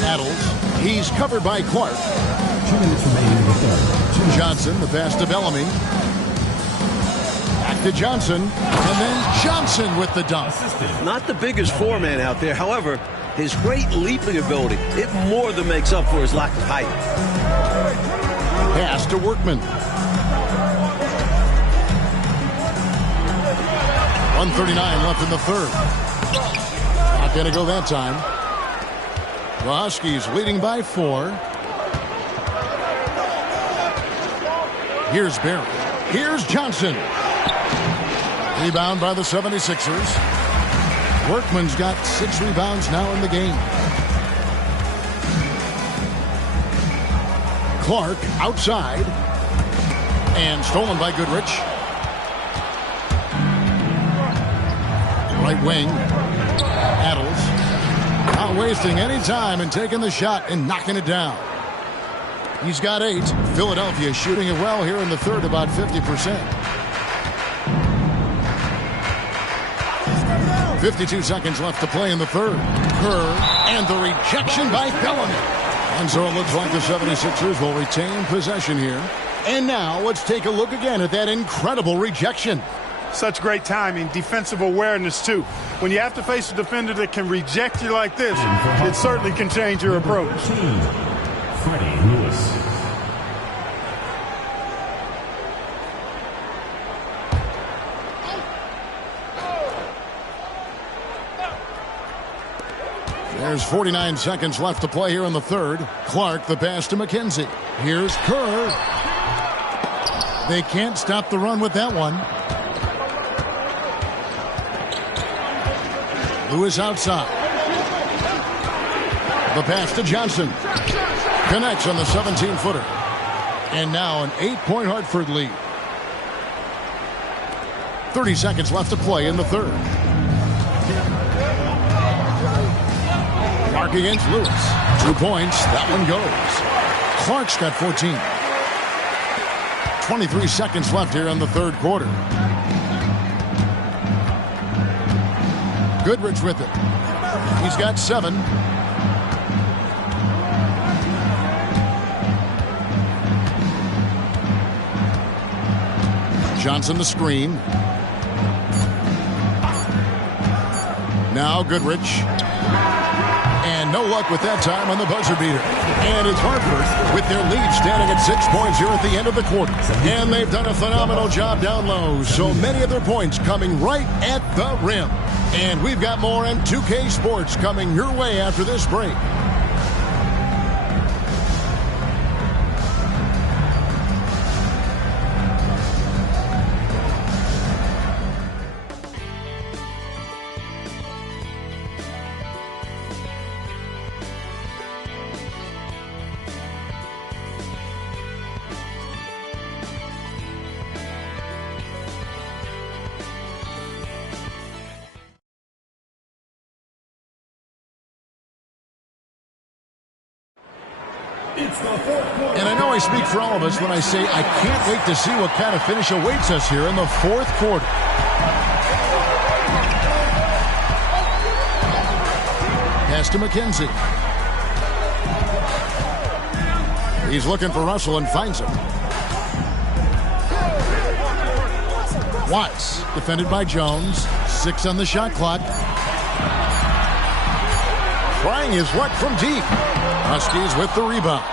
Adams. He's covered by Clark. 2 minutes remaining in the third. Johnson, the pass to Bellamy. Back to Johnson. And then Johnson with the dunk. Not the biggest four-man out there. However, his great leaping ability, it more than makes up for his lack of height. Pass to Workman. 1:39 left in the third. Not going to go that time. The Huskies leading by 4. Here's Barry. Here's Johnson. Rebound by the 76ers. Workman's got 6 rebounds now in the game. Clark outside. And stolen by Goodrich. Right wing. Adels. Not wasting any time and taking the shot and knocking it down. He's got 8. Philadelphia shooting it well here in the third, about 50%. 52 seconds left to play in the third. Kerr and the rejection by Bellamy. And so it looks like the 76ers will retain possession here. And now let's take a look again at that incredible rejection. Such great timing, defensive awareness too. When you have to face a defender that can reject you like this, it certainly can change your approach. Freddie Lewis. There's 49 seconds left to play here in the third. Clark, the pass to McKenzie. Here's Kerr. They can't stop the run with that one. Lewis outside. The pass to Johnson. Connects on the 17-footer. And now an 8-point Hartford lead. 30 seconds left to play in the third. Clark against Lewis. 2 points. That one goes. Clark's got 14. 23 seconds left here in the third quarter. Goodrich with it. He's got 7. Johnson the screen. Now Goodrich. And no luck with that time on the buzzer beater. And it's Hartford with their lead standing at 6 points here at the end of the quarter. And they've done a phenomenal job down low. So many of their points coming right at the rim. And we've got more M2K Sports coming your way after this break. And I know I speak for all of us when I say I can't wait to see what kind of finish awaits us here in the fourth quarter. Pass to McKenzie. He's looking for Russell and finds him. Watts, defended by Jones. 6 on the shot clock. Trying his luck from deep. Huskies with the rebound.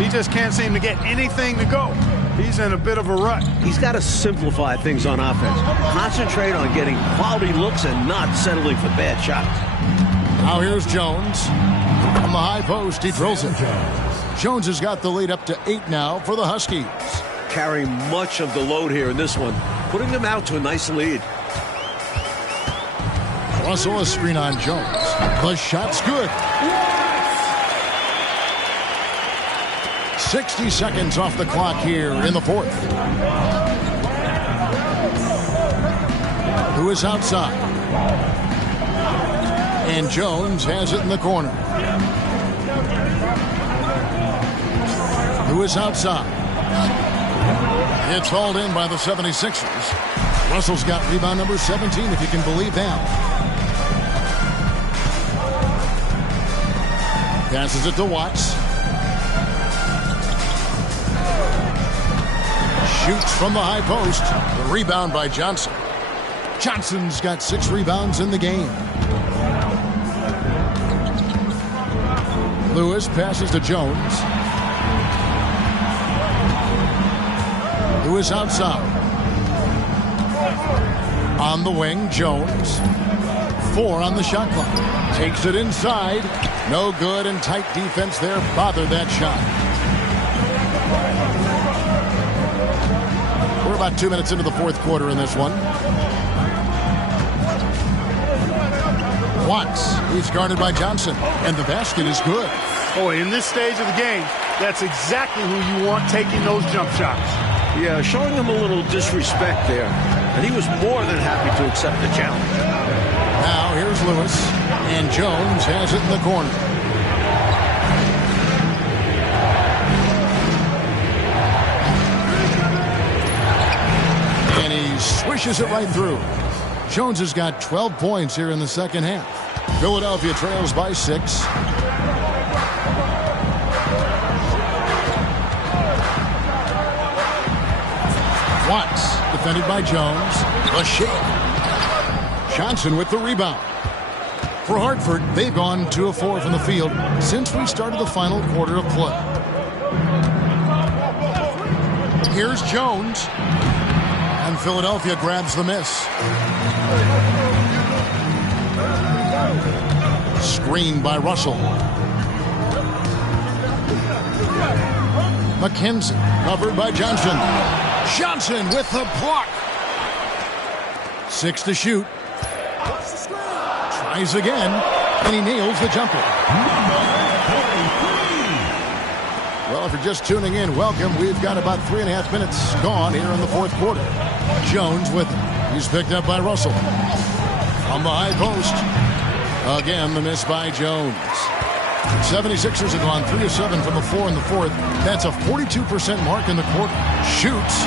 He just can't seem to get anything to go. He's in a bit of a rut. He's got to simplify things on offense. Concentrate on getting quality looks and not settling for bad shots. Now here's Jones. From the high post, he drills it. Jones has got the lead up to 8 now for the Huskies. Carrying much of the load here in this one, putting them out to a nice lead. Russell a screen on Jones. The shot's good. 60 seconds off the clock here in the fourth. Who is outside? And Jones has it in the corner. Who is outside? It's hauled in by the 76ers. Russell's got rebound number 17, if you can believe that. Passes it to Watts. Shoots from the high post. The rebound by Johnson. Johnson's got 6 rebounds in the game. Lewis passes to Jones. Lewis outside. On the wing, Jones. 4 on the shot clock. Takes it inside. No good, and tight defense there bothered that shot. We're about 2 minutes into the fourth quarter in this one. Watts. He's guarded by Johnson, and the basket is good. Boy, in this stage of the game, that's exactly who you want taking those jump shots. Yeah, showing him a little disrespect there. And he was more than happy to accept the challenge. Now here's Lewis, and Jones has it in the corner. And he swishes it right through. Jones has got 12 points here in the second half. Philadelphia trails by 6. Watts, defended by Jones. A shake. Johnson with the rebound. For Hartford, they've gone 2 of 4 from the field since we started the final quarter of play. Here's Jones. And Philadelphia grabs the miss. Screen by Russell. McKenzie, covered by Johnson. Johnson with the block. 6 to shoot. Tries again, and he nails the jumper. Well, if you're just tuning in, welcome. We've got about 3.5 minutes gone here in the fourth quarter. Jones with him. He's picked up by Russell. From the high post. Again, the miss by Jones. 76ers have gone 3 of 7 from the floor in the fourth. That's a 42% mark in the quarter. Shoots.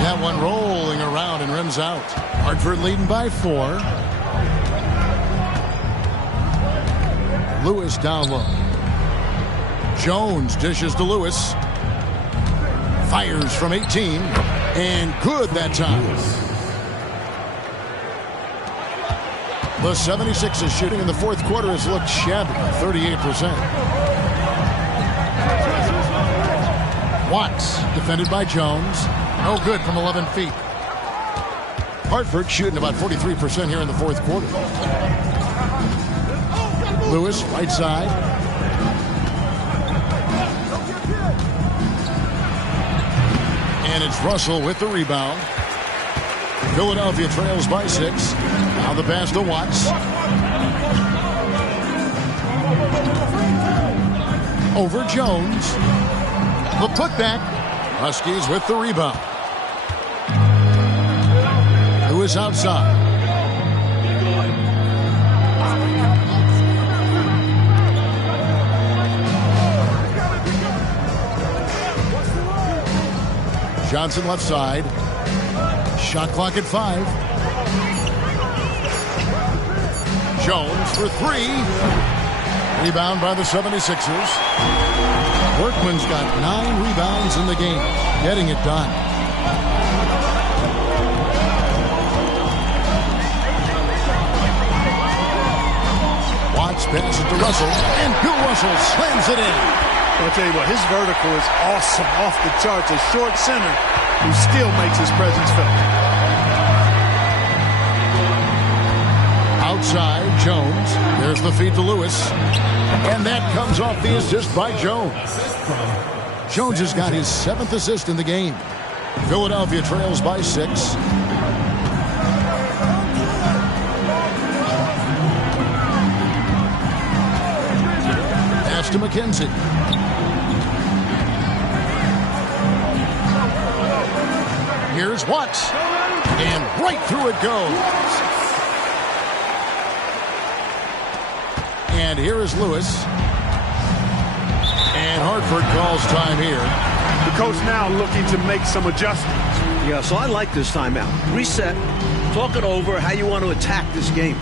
That one rolling around and rims out. Hartford leading by 4. Lewis down low. Jones dishes to Lewis. Fires from 18. And good that time. The 76ers shooting in the fourth quarter has looked shabby, 38%. Watts, defended by Jones. No good from 11 feet. Hartford shooting about 43% here in the fourth quarter. Lewis, right side. And it's Russell with the rebound. Philadelphia trails by 6. Now the pass to Watts. Over Jones. The putback. Huskies with the rebound. Lewis outside. Johnson left side. Shot clock at 5. Jones for 3. Rebound by the 76ers. Workman's got 9 rebounds in the game. Getting it done. Watts passes to Russell. And Bill Russell slams it in. I'll tell you what, his vertical is awesome, off the charts. A short center who still makes his presence felt. Outside, Jones. There's the feed to Lewis. And that comes off the assist by Jones. Jones has got his 7th assist in the game. Philadelphia trails by 6. Pass to McKenzie. Here's Watts. And right through it goes. And here is Lewis. And Hartford calls time here. The coach now looking to make some adjustments. Yeah, so I like this timeout. Reset, talk it over, how you want to attack this game.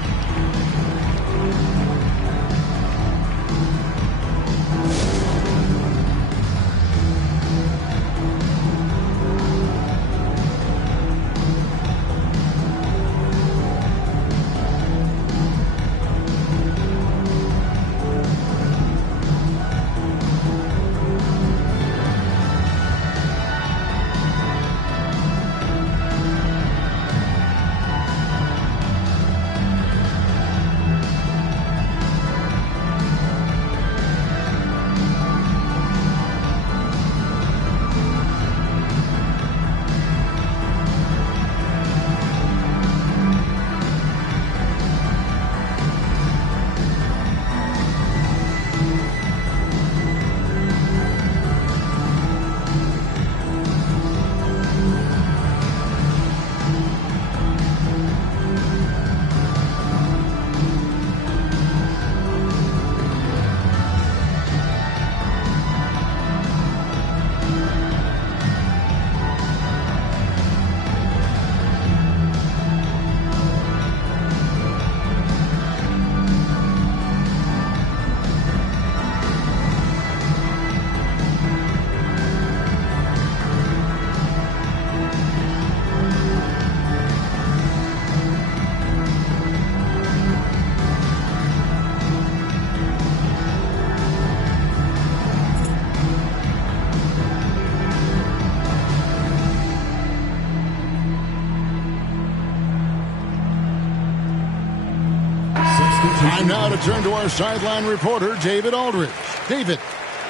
Time now to turn to our sideline reporter, David Aldridge. David.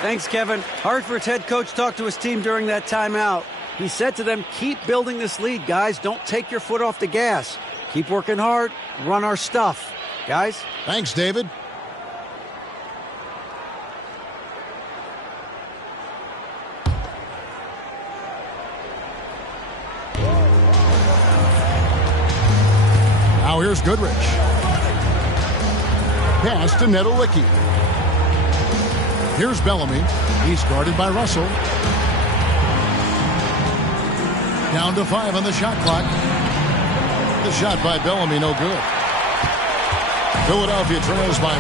Thanks, Kevin. Hartford's head coach talked to his team during that timeout. He said to them, keep building this lead, guys. Don't take your foot off the gas. Keep working hard. Run our stuff. Guys? Thanks, David. Now here's Goodrich. Pass to Nedolicki. Here's Bellamy. He's guarded by Russell. Down to 5 on the shot clock. The shot by Bellamy, no good. Philadelphia trails by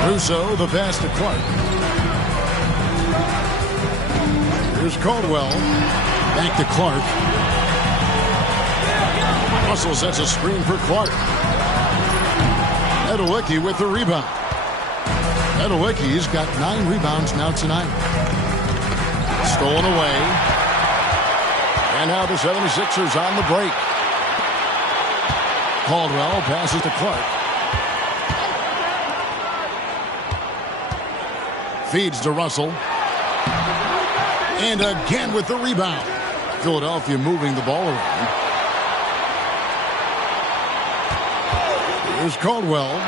4. Russo, the pass to Clark. Here's Caldwell. Back to Clark. Russell sets a screen for Clark. Nedolicki with the rebound. Nedolicki's got 9 rebounds now tonight. Stolen away. And now the 76ers on the break. Caldwell passes to Clark. Feeds to Russell. And again with the rebound. Philadelphia moving the ball around. Here's Caldwell.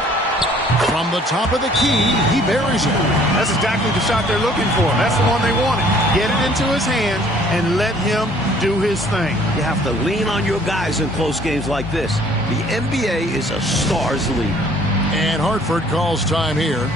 From the top of the key, he buries it. That's exactly the shot they're looking for. That's the one they wanted. Get it into his hands and let him do his thing. You have to lean on your guys in close games like this. The NBA is a stars league. And Hartford calls time here.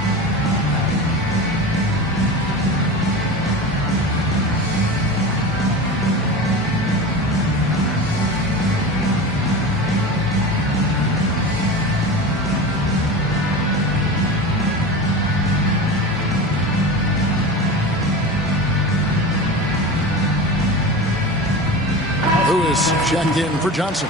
Lewis checked in for Johnson.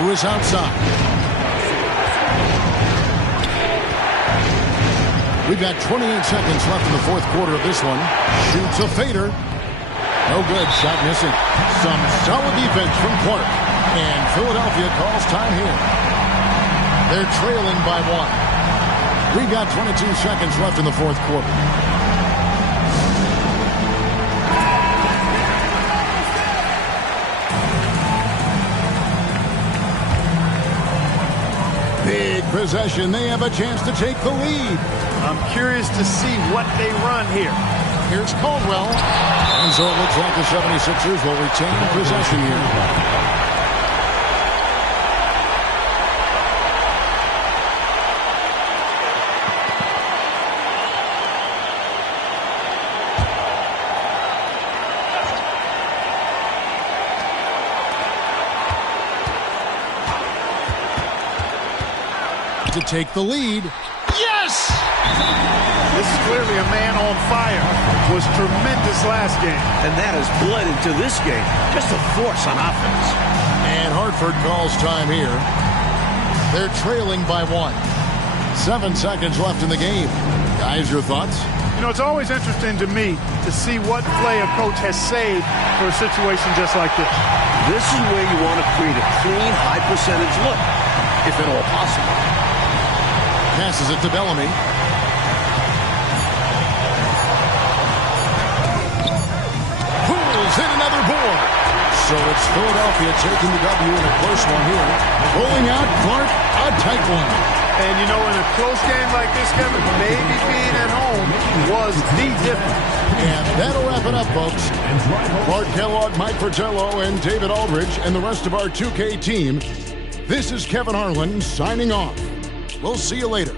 Lewis outside. We've got 28 seconds left in the fourth quarter of this one. Shoots a fader. No good. Shot missing. Some solid defense from Clark. And Philadelphia calls time here. They're trailing by 1. We've got 22 seconds left in the fourth quarter. Big possession. They have a chance to take the lead. I'm curious to see what they run here. Here's Caldwell. And so it looks like the 76ers will retain possession here. To take the lead. Yes! This is clearly a man on fire. Was tremendous last game. And that has bled into this game. Just a force on offense. And Hartford calls time here. They're trailing by 1. 7 seconds left in the game. Guys, your thoughts? You know, it's always interesting to me to see what play a coach has saved for a situation just like this. This is where you want to create a clean, high percentage look, if at all possible. Passes it to Bellamy. Pulls in another board. So it's Philadelphia taking the W in a close one here. Rolling out Clark, a tight one. And, you know, in a close game like this, Kevin, maybe being at home was the difference. And that'll wrap it up, folks. Clark Kellogg, Mike Fratello, and David Aldridge, and the rest of our 2K team. This is Kevin Harlan signing off. We'll see you later.